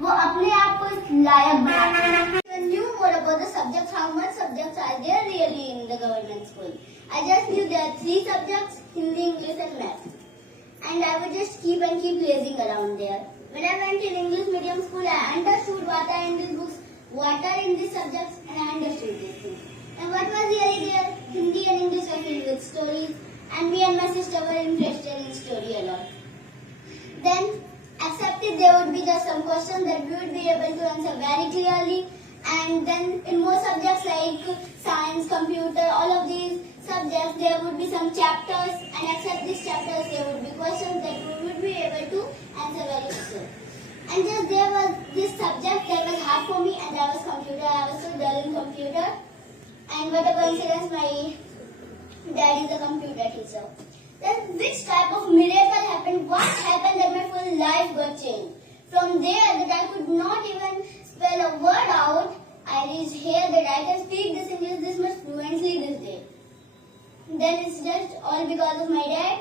वो अपने आप को इस लायक बनाते हैं। Knew more about the subjects, how much subjects are there really in the government school. I just knew there are 3 subjects, Hindi, English and math. And I would just keep lazing around there. When I went in English medium school, I understood what are in these books, what are in these subjects, and I understood these things. And what was really there? Hindi and English were filled with stories, and me and my sister were interested in story a lot. Then, accepted there would be just some questions that we would be able to answer very clearly. And then in more subjects like science, computer, all of these subjects, there would be some chapters, and except these chapters, there would be questions that we would be able to answer very soon. And just there was this subject that was hard for me, and that was computer. I was so dull in computer. And what a coincidence, my dad is a computer teacher. Then which type of miracle happened? What happened that my full life got changed? From there that I could not even spell a word out, I reached here that I can speak this English this much fluently this day. Then it's just all because of my dad.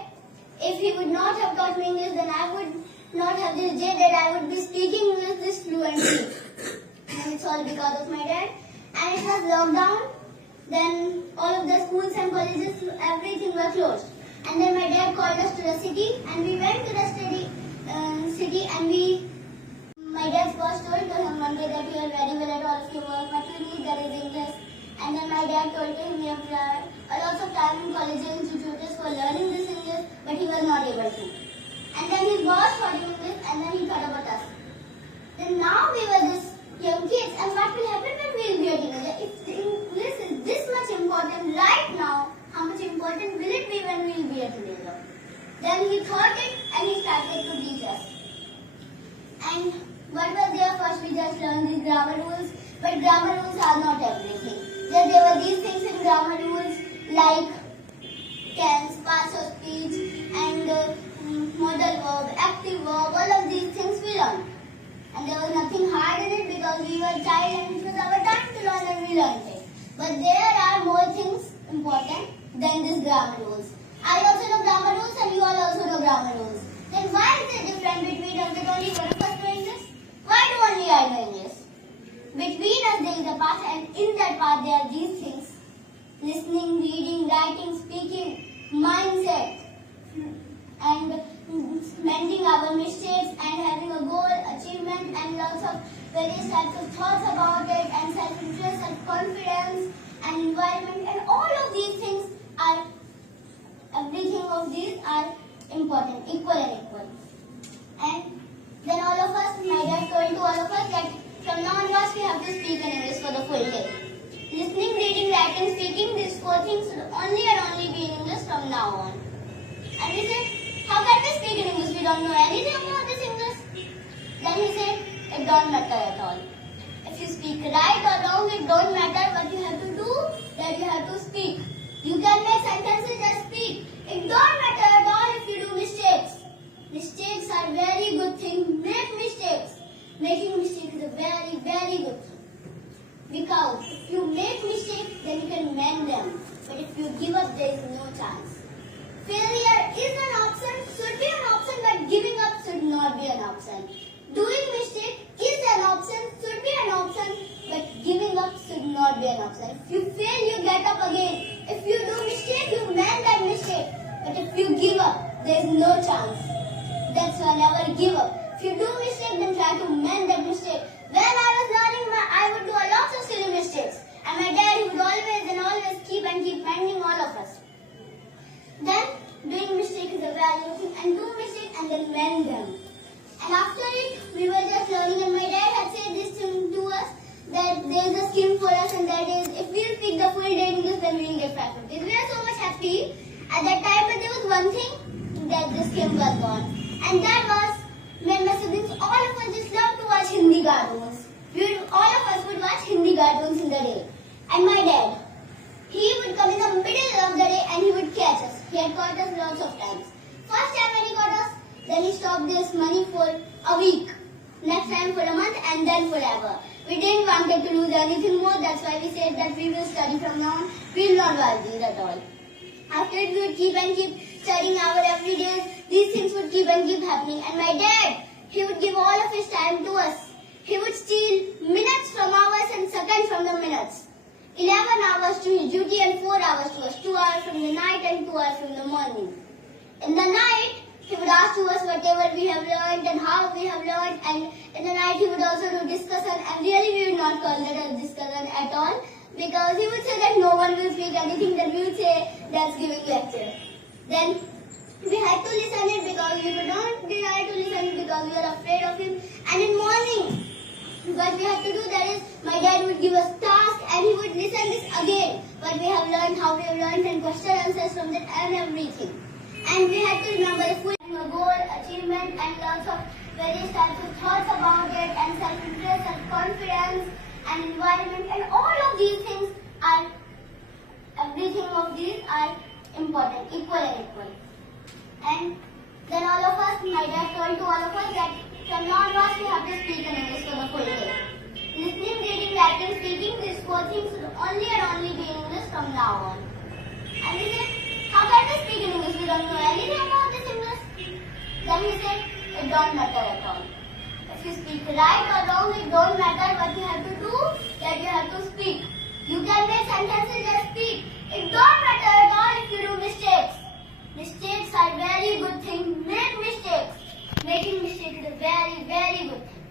If he would not have taught me English, then I would not have this day that I would be speaking English this fluently. And it's all because of my dad. And it was lockdown. Then all of the schools and colleges, everything were closed. And then my dad called us to the city, and we went to the city, and my dad's boss told him one day that you are very well at all of your work, but you need that is English. And then my dad told him we have a lot of time in colleges and institutes for learning this English, but he was not able to. And then his boss taught him English, and then he thought about us. Then now we were this young kids, and what will happen when we will be a teenager? If English is this much important right now, how much important will it be when we will be a teenager? Then he thought it, and he started to teach us. And what was there? First we just learned these grammar rules, but grammar rules are not everything. Just there were these things in grammar rules like tense, past of speech, and modal verb, active verb, all of these things we learned. And there was nothing hard in it because we were child and it was our time to learn and we learned it. But there are more things important than these grammar rules. I also know grammar rules and you all also know grammar rules. Then why is it different between us that only one of us know English? Why do only I know English? Between us there is a path, and in that path there are these things. Listening, reading, writing, speaking, mindset, and mending our mistakes and having a goal, achievement, and lots of various types of thoughts about it, and self-interest, self-confidence, and environment, and all of these things are, everything of these are important, equal and equal. And then all of us, my dad told to all of us that from now onwards we have to speak in English for the full day. Listening, reading, writing, speaking, these 4 things should only and only be in English from now on. And we said, how can we speak in English? We don't know anything about this English. Then he said, it don't matter at all. If you speak right or wrong, it don't matter. What you have to do, that you have to speak. You can make sentences, just speak. It don't matter at all if you do mistakes. Mistakes are very good thing. Make mistakes. Making mistakes is a very, very good thing. Because if you make mistakes, then you can mend them. But if you give up, there is no chance. Failure is an option, should be an option, but giving up should not be an option. Doing mistake is an option, should be an option, but giving up should not be an option. If you fail, you get up again. If you do mistake, you mend that mistake. But if you give up, there is no chance. That's why never give up. If you do mistake, then try to mend that mistake. When I was learning, I would do a lot of silly mistakes. And my dad, he would always keep mending all of us. Then, doing mistake is a very good thing. And do mistake and then mend them. And after it, we were just learning, and my dad had said this thing to us, that there is a scheme for us, and that is, if we will speak the full day English, then we will get 5 rupees. We were so much happy at that time, but there was one thing, that the scheme was gone. And that was, when my siblings, all of us just loved to watch Hindi cartoons. All of us would watch Hindi cartoons in the day. And my dad, he would come in the middle of the day and he would catch us. He had caught us lots of times. First time when he caught us, then he stopped this money for a week. Next time for a month, and then forever. We didn't want to lose anything more. That's why we said that we will study from now on. We will not watch these at all. After it, we would keep studying our everyday. These things would keep happening. And my dad, he would give all of his time to us. He would steal minutes from hours and seconds from the minutes. 11 hours to his duty and 4 hours to us. 2 hours from the night and 2 hours from the morning. In the night, he would ask to us whatever we have learned and how we have learned, and in the night he would also do discussion, and really we would not call that a discussion at all, because he would say that no one will speak anything that we would say, that's giving lecture. Then we had to listen it because we would not desire to listen it because we were afraid of him. And in morning, what we had to do, that is, my dad would give us task and he would listen this again, what we have learned, how we have learned, and question answers from that and everything. And we had to remember the full goal, achievement, and lots of various types of thoughts about it, and self-interest, self-confidence, and environment, and all of these things are, everything of these are important, equal and equal. And then all of us, my dad told to all of us that from now onwards we have to speak in English for the full day. Listening, reading, writing, speaking, these four things should only and only be in English from now on. And we said, how can we speak in English? We don't know anything about this English. Then he said, it don't matter at all. If you speak right or wrong, it don't matter. What you have to do, that you have to speak. You can make sentences, just speak. It don't matter at all if you do mistakes. Mistakes are very good thing. Make mistakes. Making mistakes is a very, very good thing.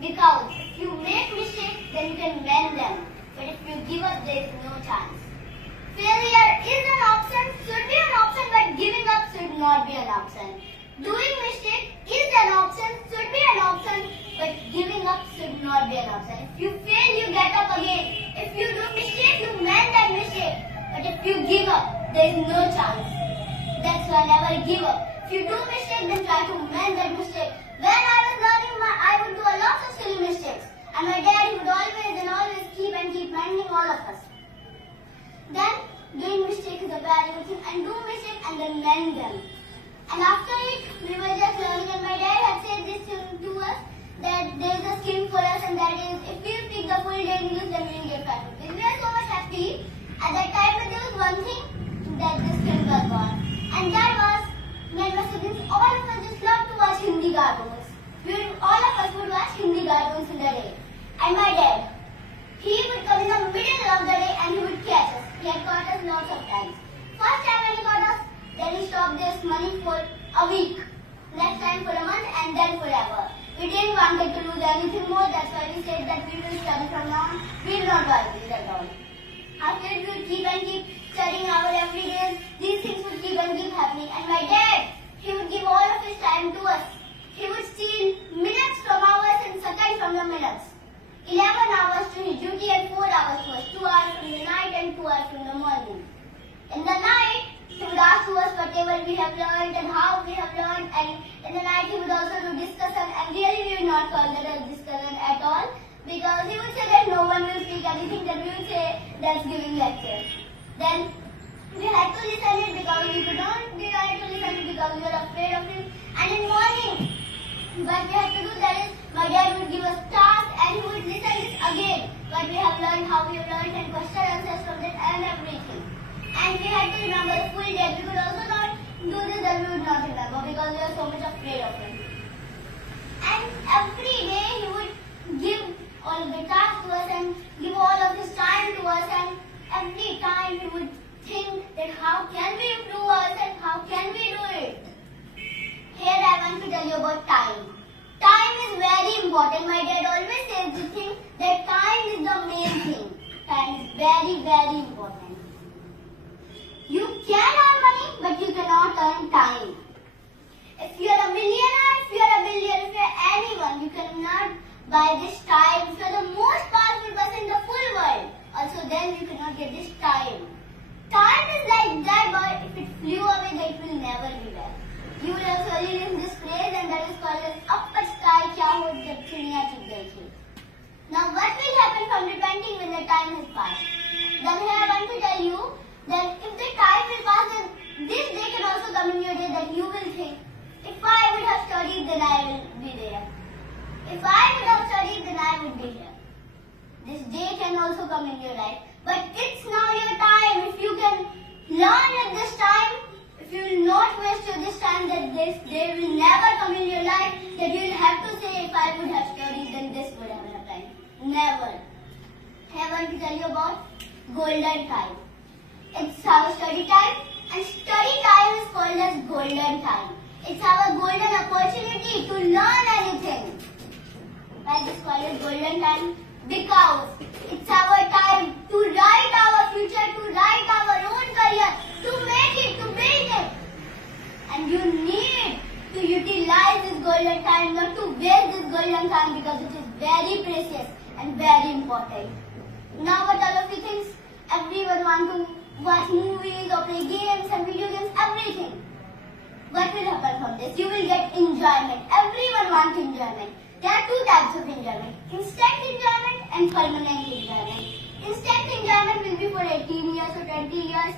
Because if you make mistakes, then you can mend them. But if you give up, there is no chance. Failure is an option, should be an option, but giving up should not be an option. Doing mistake is an option, should be an option, but giving up should not be an option. If you fail, you get up again. If you do mistake, you mend that mistake. But if you give up, there is no chance. That's why never give up. If you do mistake, then try to mend that mistake. When I was learning, I would do a lot of silly mistakes. And my dad would always keep mending all of us. Then, doing mistake is a very good thing, and do mistake and then mend them. And after it, we were just learning, and my dad had said this to us, that there is a scheme for us, and that is, if we speak the full day English, then we will get fat. We were so much happy at that time, but there was one thing, that this scheme was gone. And that was, me and my siblings, all of us just loved to watch Hindi cartoons. All of us would watch Hindi cartoons in the day. And my dad, he would come in the middle of the day and he would catch us. He had caught us lots of times. First time when he caught us, then he stopped this money for a week. Next time for a month, and then forever. We didn't want to lose anything more. That's why we said that we will study from now on. We will not watch this at all. After it, we would keep studying our every day. These things would keep happening. And my dad, he would give all of his time to us. He would steal minutes from hours and seconds from the minutes. 11 hours to his duty and 4 hours to us. 2 hours from the night and 2 hours from the morning. In the night, he would ask to us whatever we have learned and how we have learned, and in the night he would also do discussion, and really we would not call that a discussion at all, because he would say that no one will speak anything, that we would say that's giving lecture. Then we had to listen it because we could not desire to listen it because we were afraid of him. And in morning, what we had to do, that is, my dad would give us task and he would listen it again, what we have learned, how we have learned, and question answers from that and everything. And we had to remember the full day. We could also not do this, that we would not remember because we were so much afraid of him. And every day he would give all the tasks to us and give all of his time to us, and every time he would think that how can we improve ourselves, how can we do it. Here I want to tell you about time. Time is very important. My dad always says this thing, that time is the main thing. Time is very, very important. You can earn money, but you cannot earn time. If you are a millionaire, if you are a billionaire, if you are anyone, you cannot buy this time. If you are the most powerful person in the full world, also then you cannot get this time. Time is like that, but if it flew away, then it will never be back. You will also learn this phrase, and that is called as up a sky, kya ho jab chuniya chug gayi thi. Now what will happen from repenting when the time has passed? Then here I want to tell you, then if the time will pass, then this day can also come in your day that you will think, if I would have studied, then I will be there. If I would have studied, then I would be here. This day can also come in your life. But it's now your time. If you can learn at this time, if you will not waste this time, that this day will never come in your life, that you will have to say, if I would have studied, then this Never. Here I want to tell you about golden time. It's our study time, and study time is called as golden time. It's our golden opportunity to learn anything. Why is it called as golden time? Because it's our time to write our future, to write our own career, to make it, to build it. And you need to utilize this golden time, not to waste this golden time, because it is very precious and very important. Now what all of you think? Everyone want to watch movies or play games and video games, everything. What will happen from this? You will get enjoyment. Everyone wants enjoyment. There are two types of enjoyment. Instant enjoyment and permanent enjoyment. Instant enjoyment will be for 18 years or 20 years.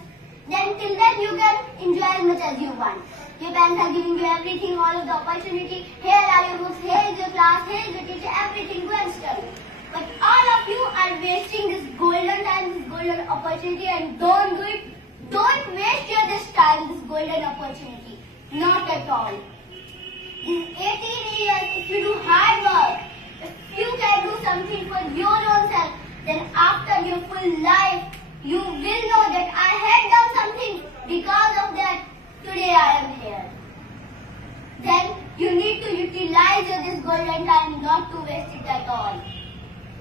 Then till then you can enjoy as much as you want. Your parents are giving you everything, all of the opportunity. Here are your books, here is your class, here is your teacher, everything, go and study. But all of you are wasting this golden time, this golden opportunity, and don't do it. Don't waste this time, this golden opportunity. Not at all. In 18 years, if you do hard work, if you can do something for your own self, then after your full life, you will know that I had done something. Because of that, today I am here. Then you need to utilize this golden time, not to waste it at all.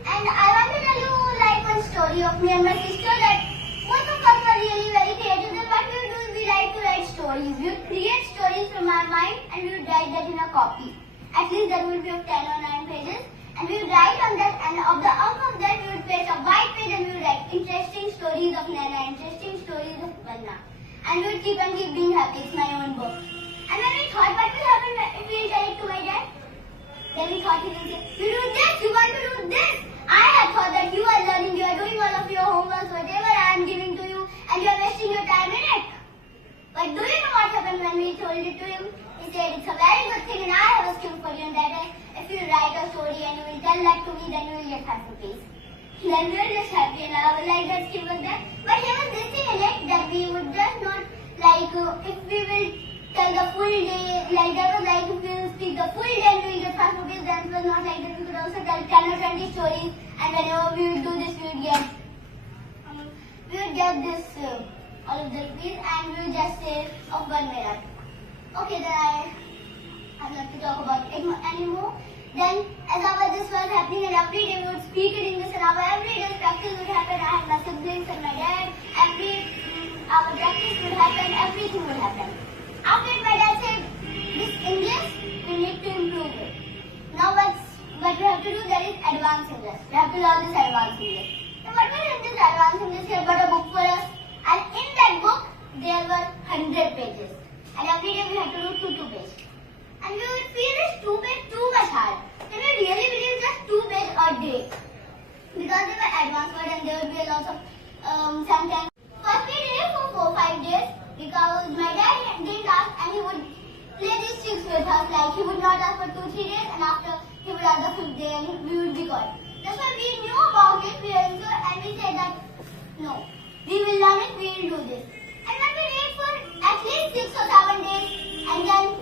And I want to tell you like one story of me and my sister, that both of us were really very creative. And what we would do is we like to write stories. We would create stories from our mind and we would write that in a copy. At least that would be of 10 or 9 pages. And we would write on that, and out of that we would place a white page and we would write interesting stories of Naina, interesting stories of Vanna. And we would keep being happy. It's my own book. And when we thought what will happen if we tell it to my dad, then we thought he will say, you do this, you want to do this. I had thought that you are learning, you are doing all of your homework, whatever I am giving to you, and you are wasting your time in it. But do you know what happened when we told it to him? He said, it's a very good thing and I have a skill for you, and that is, if you write a story and you will tell that to me, then you will get half rupees. Then we were just happy, and I was like, that skill was there. But here was this thing in it, that we would just not, like, if we will tell the full day, like that was like, if we will speak the full day and we will get half rupees, then it was not like that. We could also tell 10 or 20 stories, and whenever we would do this, we would get this, all of the rupees, and we would just say of 1 minute. Okay, then I'm not to talk about it anymore. Then, as this was happening, and every day we would speak in English, and our everyday practice would happen. I had my siblings and my dad. Our practice would happen. Everything would happen. After it, my dad said, this English, we need to improve it. Now, what we have to do, there is advanced English. We have to learn this advanced English. So, what was in this advanced English? He had got a book for us, and in that book, there were 100 pages. And every day we had to do 2 pages. And we would feel this 2 pages too much hard. Then we really believe just 2 pages a day. Because they were advanced word and there would be a lot of sometimes. First we did it for 4-5 days because my dad didn't ask, and he would play these tricks with us. Like he would not ask for 2-3 days, and after he would ask the 5th day and we would be caught. That's why we knew about it, we were sure, and we said that no, we will learn it, we will do this. And then we did it for at least 6 or 7 days, and then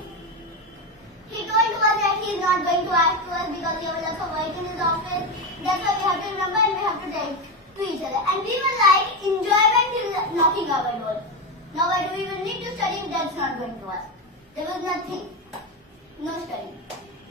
he told to us that he is not going to ask to us because he was also working in his office. That's why we have to remember and we have to tell to each other. And we were like, enjoyment is knocking our door. Now what do we will need to study? That's not going to us. There was nothing. No study.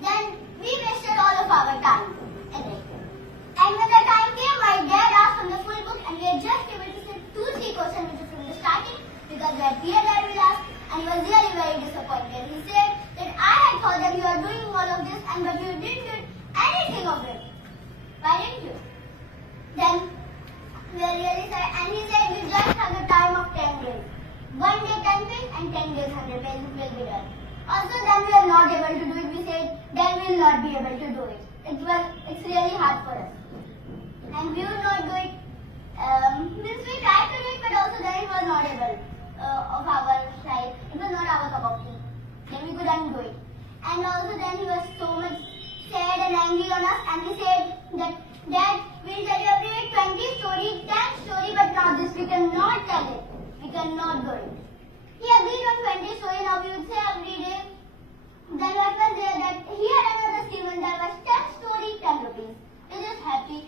Then we wasted all of our time. And when the time came, my dad asked from the full book, and we were just able to say 2-3 questions which is from the starting because we had fear that we lost, and he was really very disappointed. He said that I had thought that you are doing all of this, and but you didn't do anything of it. Why didn't you? Then we were really sorry, and he said you just have the time of 10 days. 1 day 10 pages and 10 days 100 pages will be done. Also then we are not able to do it. We said then we will not be able to do it. It's really hard for us. And we would not do it. Means we tried to do it, but also then it was not able of our side. It was not our cup of tea. Then we couldn't do it. And also then he was so much sad and angry on us, and he said that Dad, we will tell you every day 20 stories, 10 stories, but not this. We cannot tell it. We cannot do it. He agreed on 20 stories. Now we would say every day. Then what was there that he had another skill, and there was 10 stories, 10 rupees. We're just happy.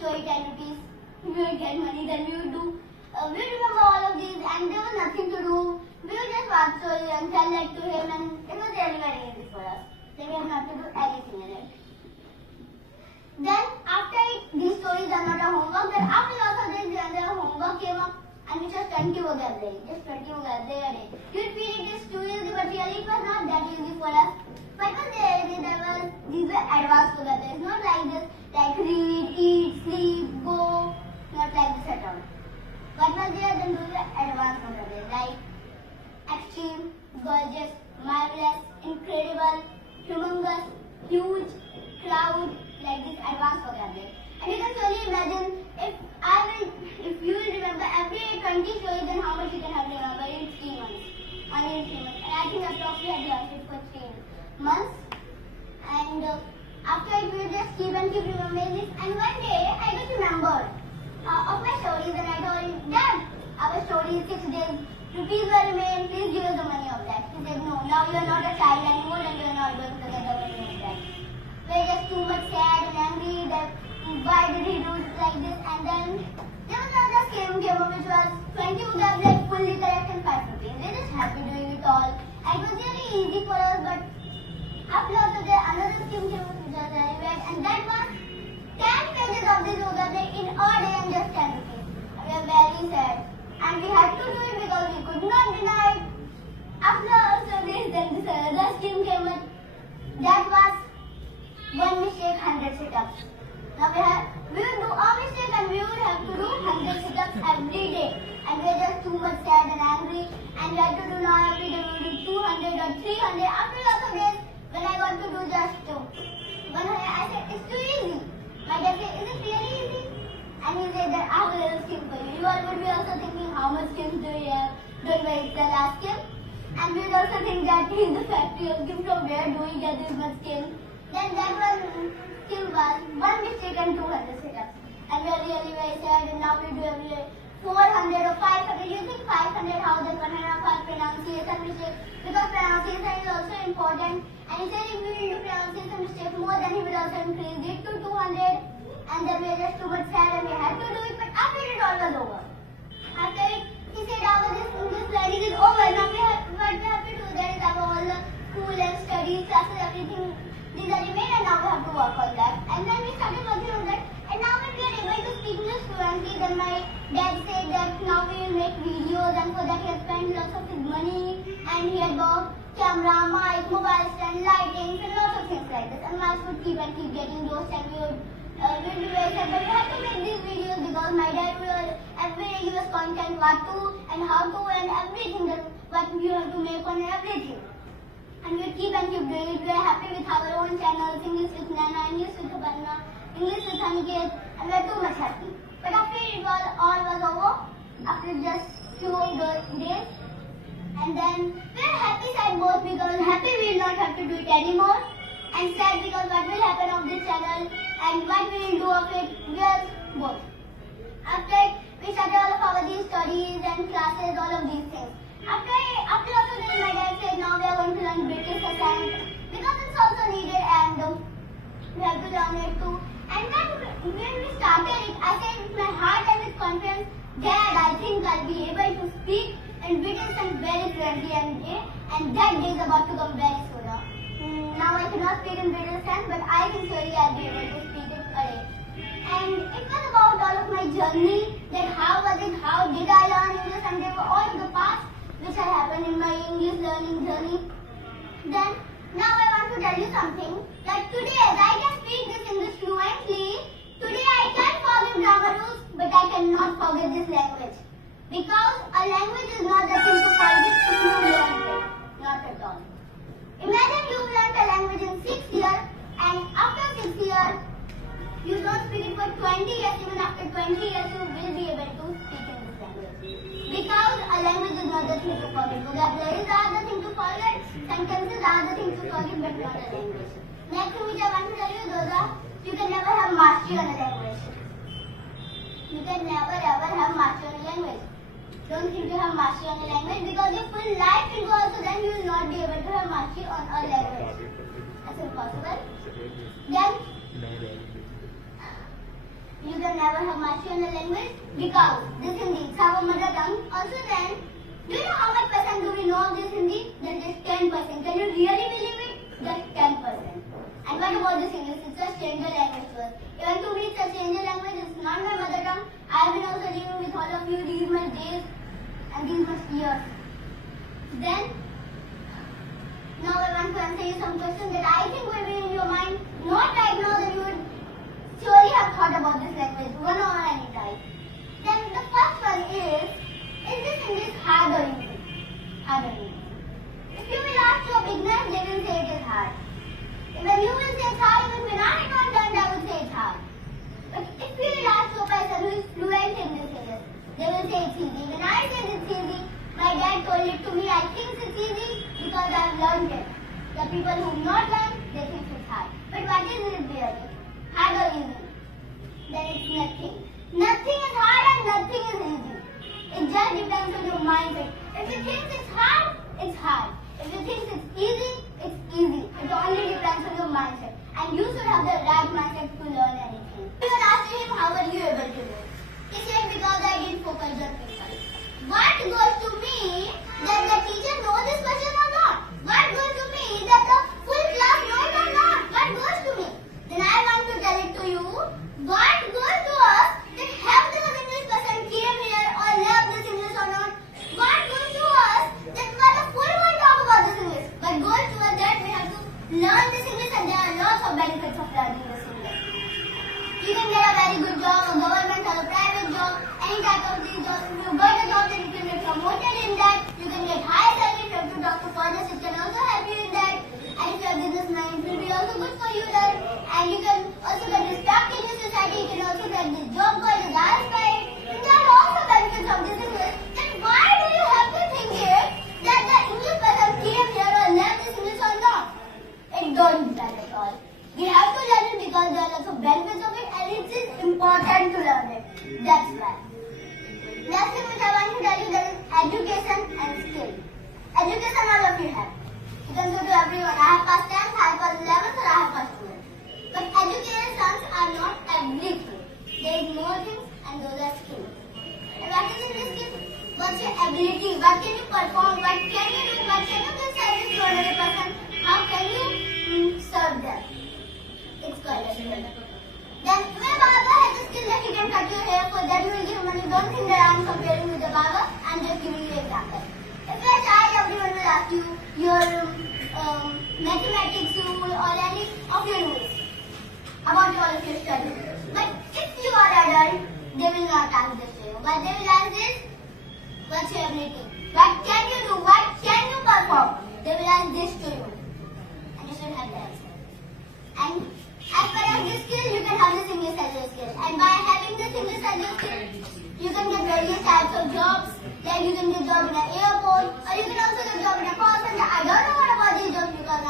story 10 rupees, we would get money. Then we would do, we would remember all of these, and there was nothing to do. We would just watch story and tell that to him, and it was really very easy for us. Then we had not to do anything in it. Then after these stories are not a homework, then after lots of days when the homework came up, and which was 20 vocabulary, just 20 vocabulary a day. You would feel it is too easy, but really it was not that easy for us. But was there easy, these were advanced vocabularies, not like this, like read, eat, sleep, go, not like this at all. What was there, then those were advanced vocabularies, like extreme, gorgeous, marvelous, incredible, humongous, huge, cloud, like this advanced vocabulary. And you can slowly imagine if you will remember every 20 stories, then how much you can have remember in 3 months. Only in 3 months. And I think approximately I learned it for 3 months. And after it, we will just keep remembering this. And one day I got remembered of my stories, and I told him, Dad, our story is 6 days. Rupees will remain, please give us the money of that. He said, no, now you are not a child anymore, and you are not going to get the money of that. We were just too much sad and angry that why did he do it like this? And then there was another scheme came up, which was 20 vocabulary fully correct and 5 rupees. We were just happy doing it all. And it was really easy for us, but after that another scheme came up, which was very bad, and that was 10 pages of this vocabulary in a day and just 10 rupees. And we were very sad. And we had to do it because we could not deny it. After also this, then this other scheme came up. That was 1 mistake, 100 sit-ups. Now we would do a mistake and we would have to do 100 sit-ups every day. And we were just too much sad and angry. And we had to do now every day we would do 200 or 300. After lots of days, when I got to do just 2. I said, it's too easy. My dad said, is it really easy? And he said that I have a little scheme for you. You all would be also thinking how much schemes do you have? Don't worry, it's the last scheme. And we would also think that he is the factory of schemes. From where do we get this much scheme? Then that one scheme was 1 mistake and 200 sit-ups. And we are really very sad, and now we do every day 400 or 500. You think 500, how the 105 pronunciation mistake? Because pronunciation is also important. And he said if we do pronunciation mistake more, then he will also increase it to 200. And then we were just too much sad and we had to do it. But after it all was over. After it, he said this English learning is over. Now what we have to do, that is our all the school and studies, classes, everything. These are remain, and now we have to work on that. And then we started working on that. And now when we are able to speak English fluently, then my dad said that now we will make videos, and for that he has spent lots of his money. And he had bought camera, mic, mobile stand, lightings, and lots of things like this. And Max would keep getting those, and we would be very sad. But we had to make these videos because my dad will every day give us content, what to and how to and everything, that what you have to make on everything. And we keep doing it. We are happy with our own channels, English with Naina, English with Abanna, English with Aniket, and we are too much happy. But after it all was over, after just few of those days, and then we are happy sad both, because happy we will not have to do it anymore, and sad because what will happen of this channel and what we will do of it, we are both. After it, we started all of our these studies and classes, all of these things. After also this, my dad said now we are going to learn British accent because it's also needed, and we have to learn it too. And then when we started it, I said with my heart and with confidence, Dad, I think I'll be able to speak in British accent very fluently, and that day is about to come very soon. Now I cannot speak in British accent, but I think surely I'll be able to speak it today. And it was about all of my journey, that how was it, how did I learn English, and there were all of the parts which had happened in my English learning journey. Then, now I want to tell you something, that today as I can speak this English fluently, today I can forget grammar rules, but I cannot forget this language. Because a language is not the thing to forget if you learn it. Not at all. Imagine you learned a language in 6 years, and after 6 years, you don't speak it for 20 years, even after 20 years you will be able to speak in this language. Because a language is not the thing to forget. Vocabularies are the thing to forget, sentences are the thing to forget, but not a language. Next thing which I want to tell you, you can never have mastery on a language. You can never ever have mastery on a language. Don't think you have mastery on a language, because your full life will go also, then you will not be able to have mastery on a language. That's impossible. Then you can can never have mastery on the language because this Hindi is our mother tongue. Also then, do you know how much percent do we know of this Hindi? That is 10%. Can you really believe it? Just 10%. And what about this English? It's a stranger language to us. Even to me, it's a stranger language. It's not my mother tongue. I have been also living with all of you these much days and these much years. Then, now I want to answer you some questions that I think will be in your mind. Not right now, that you would surely have thought about this language one or any time. Then the first one is this English hard or easy? Hard or easy? If you will ask to a beginner, they will say it is hard. When you will say it's hard, even when I am not done, I will say it's hard. But if you will ask to a person who is fluent in this English, they will say it's easy. When I said it's easy, my dad told it to me, I think it's easy because I have learned it. The people who have not learned, they think it's hard. But what is it really? Hard or easy? Then it's nothing. Nothing is hard and nothing is easy. It just depends on your mindset. If you think it's hard, it's hard. If you think it's easy, it's easy. It only depends on your mindset. And you should have the right mindset to learn anything. You will ask him, how were you able to do it? He said, because I didn't focus on people. What goes to me that the teacher knows this question or not? What goes to me that the full class knows it or not? What goes to me? Then I want to tell it to you. What goes to us that have this English person came here or left this English or not? What goes to us that what the full world talk about this English? What goes to us that we have to learn this English and there are lots of benefits of learning this English. You can get a very good job, a government or a private job, any type of these jobs. If you got a job, then you can get promoted in that. You can get higher salary. If you have to talk to foreigners, it can also help you in that. And if you are a businessman, it will be also good for you there. And you can also get respect in your society. You can also get this job called as aspirant. And there are also benefits of this English. Then why do you have to think it that the English person came here or left this English or not? It don't matter at all. We have to learn it because there are lots of benefits of it and it is important to learn it. That's why. Next thing which I want to tell you, that is education and skill. Education all of you have. You can go to everyone. I have past 10th, I have past 11th, or I have past 12th. But educations are not everything. There is more things and those are skills. And what is in this skill? What's your ability? What can you perform? What can you do? What can you give service to another person? How can you serve them? It's called a skill. Then, when Baba has a skill that he can cut your hair, for that you will give money. Don't think that I am comparing with the Baba. I am just giving you an example. If you are a child, everyone will ask you your mathematics rule or any of your rules about all of your studies. But if you are adult, they will not ask this to you. What they will ask is, what's your ability? What can you do? What can you perform? They will ask this to you. And you should have the answer. And as far as this skill, you can have this English as your skill. And by having this English as your skill, you can get various types of jobs. Like you can get a job in an airport, or you can also get a job in a call center. I don't know what about these jobs because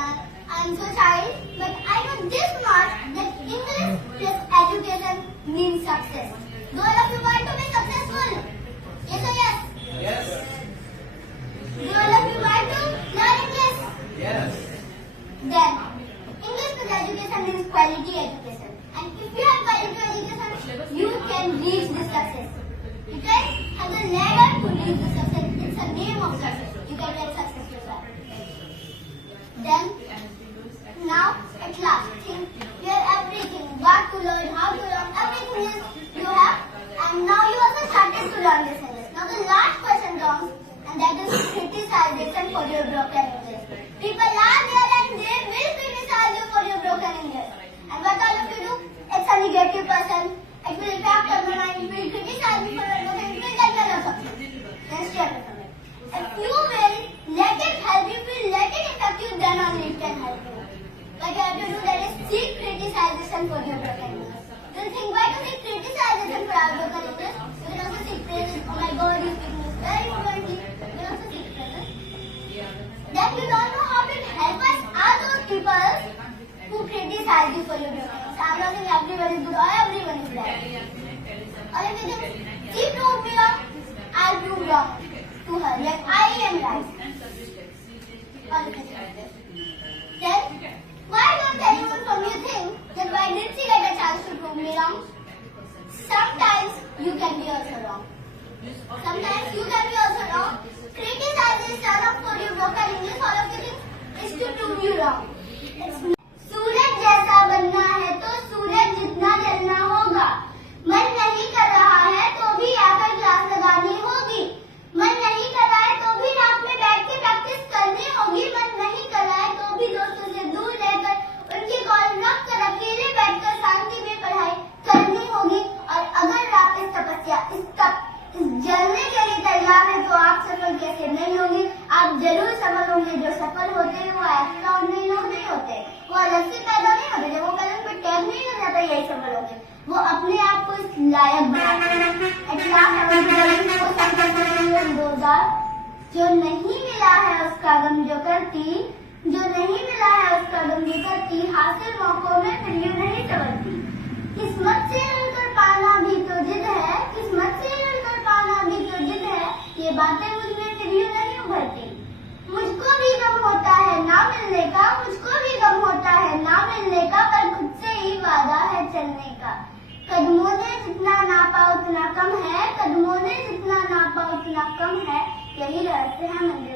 I'm so child, but I know this much that English plus education means success. Do all of you want to be successful? Yes or yes? Yes. Do all of you want to learn English? Yes. Then, English plus education means quality education. And if you have quality education, you can reach this success. You can have the ladder to reach the success. It's a name of success. You can get success yourself. Then, now at last, think you have everything. What to learn, how to learn, everything is you have. And now you also started to learn this English. Now the last question comes, and that is criticization for your broken English. People are there and they will criticize you for your broken English. And what all of you do? It's a negative person. It will impact on your mind. It will criticize you for your broken English. It will get rid of something. Then stay away from it. If you will let it help you, will let it affect you, then only it can help you. What you have to do, that is seek criticization for your broken English. Don't think, why do we criticize it for our broken English? You can also seek praises. Oh my God, you speak English very fluently. You can also seek praises. Then you don't know how to help us are those people who criticize you for your broken English. I'm not saying everyone is good or everyone is bad. Or if you think, she proved me wrong, I'll prove wrong to her. Like I am right. Or if you think like this. Then, why don't anyone from you think that why did she get a chance to prove me wrong? can be also wrong. Sometimes you can be also wrong. Criticizing Sharaf for your broken English, all of the things is to prove you wrong. सूरज जैसा बनना है तो सूरज जितना जलना होगा. मन नहीं कर रहा है तो भी आकर क्लास लगानी होगी. मन नहीं कर रहा है तो भी रात में बैठ के प्रैक्टिस करनी होगी. मन नहीं कर रहा है तो भी दोस्तों से दूर रहकर उनकी कॉल रख कर अकेले बैठकर शांति में पढ़ाई करनी होगी. और अगर आप इस तपस्या इस जलने के लिए तैयार है तो आप सफल कैसे नहीं होंगे. आप जरूर सफल होंगे. जो सफल होते हैं वो एक्स्ट्राऑर्डिनरी लोग नहीं होते. वो अलग से पैदा नहीं होते. जब वो कदम पे टैग नहीं लग जाता यही सफल होते. वो अपने आप को इस लायक बनाते हैं. जो नहीं मिला है उसका गम जो करती, जो नहीं मिला है उसका गम जो करती, हासिल मौकों में फिर यूं नहीं संवरती. किस्मत से लड़कर पाना भी तो जिद है. किस्मत से लड़कर पाना भी तो जिद है. ये बातें मुझ में फिर यूं नहीं उभरती. मुझको भी गम होता है ना मिलने का. मुझको भी गम होता है ना मिलने का. पर खुद से ही वादा है चलने का. कदमों ने जितना नापा उतना कम है. कदमों ने जितना नापा उतना कम है. यही रहस्य है मंजिल.